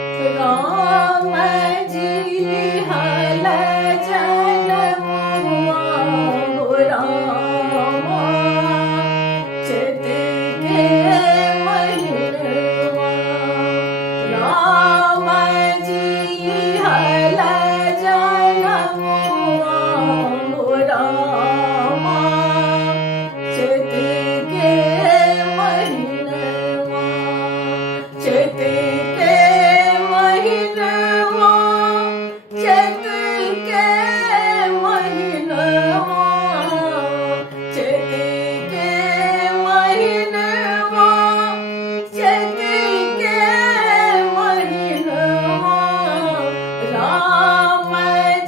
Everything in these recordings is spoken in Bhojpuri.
राम जी हल जनमुआ हो रामा चित के महिनवा राम जी हल जनमुआ हो रामा चित के महिनवा चित के महिनवा चित के महिनवा चित के महिनवा चित के महिनवा राम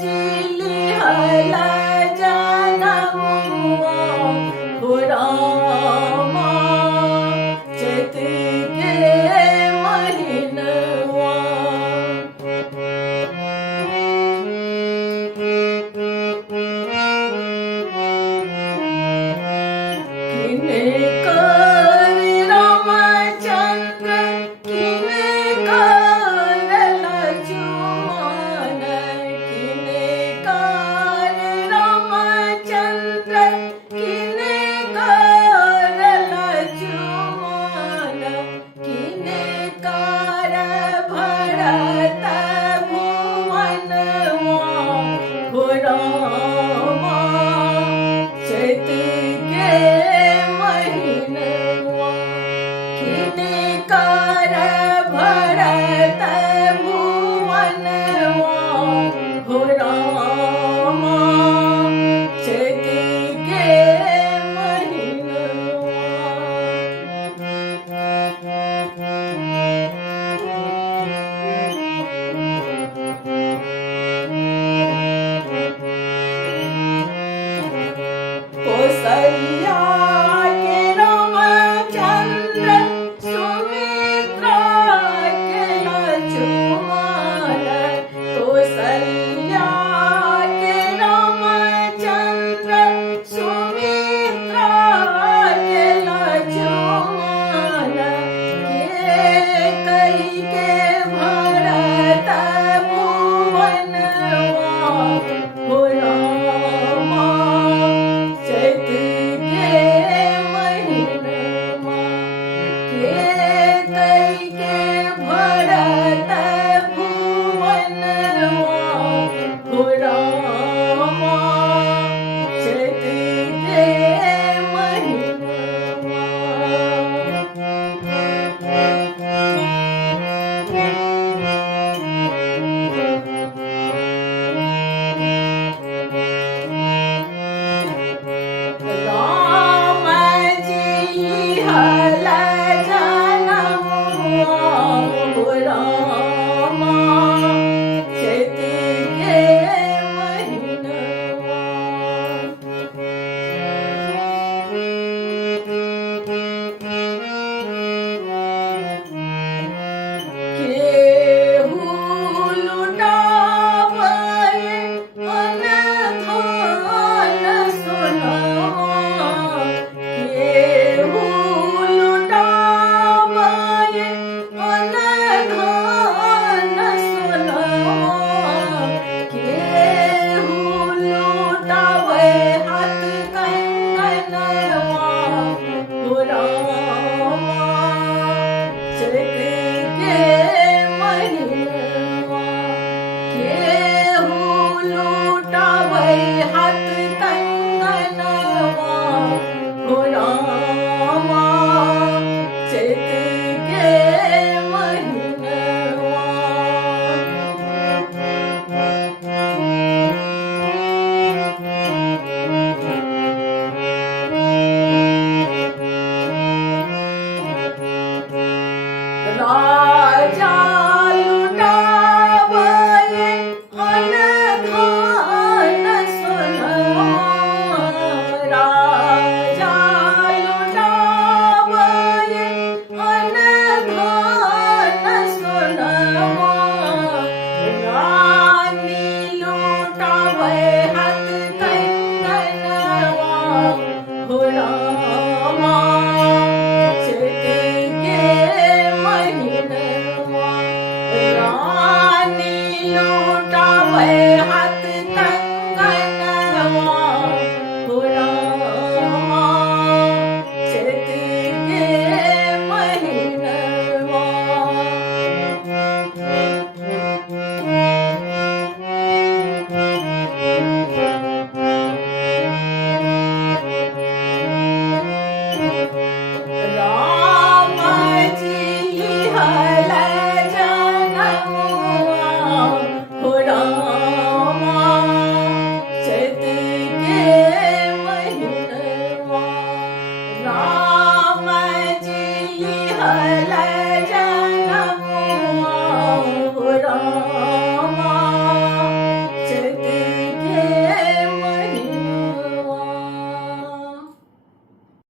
जी लिहल जनमुआ हो रामा चित के महिनवा किनकर रामचंद्र किनकर लक्ष्मण किनकर रामचंद्र किनकर लक्ष्मण किनकर भरत भुवनवा हो रामा चित के महिनवा किनकर भरत भुवनवा हो रामा चित के कौसल्या के रामचंद्र सुमित्रा के लक्ष्मण कौसल्या के रामचंद्र सुमित्रा के लक्ष्मण कई के भरत भुवनवा हो रामा चित के महिनवा कई के भरत भुवनवा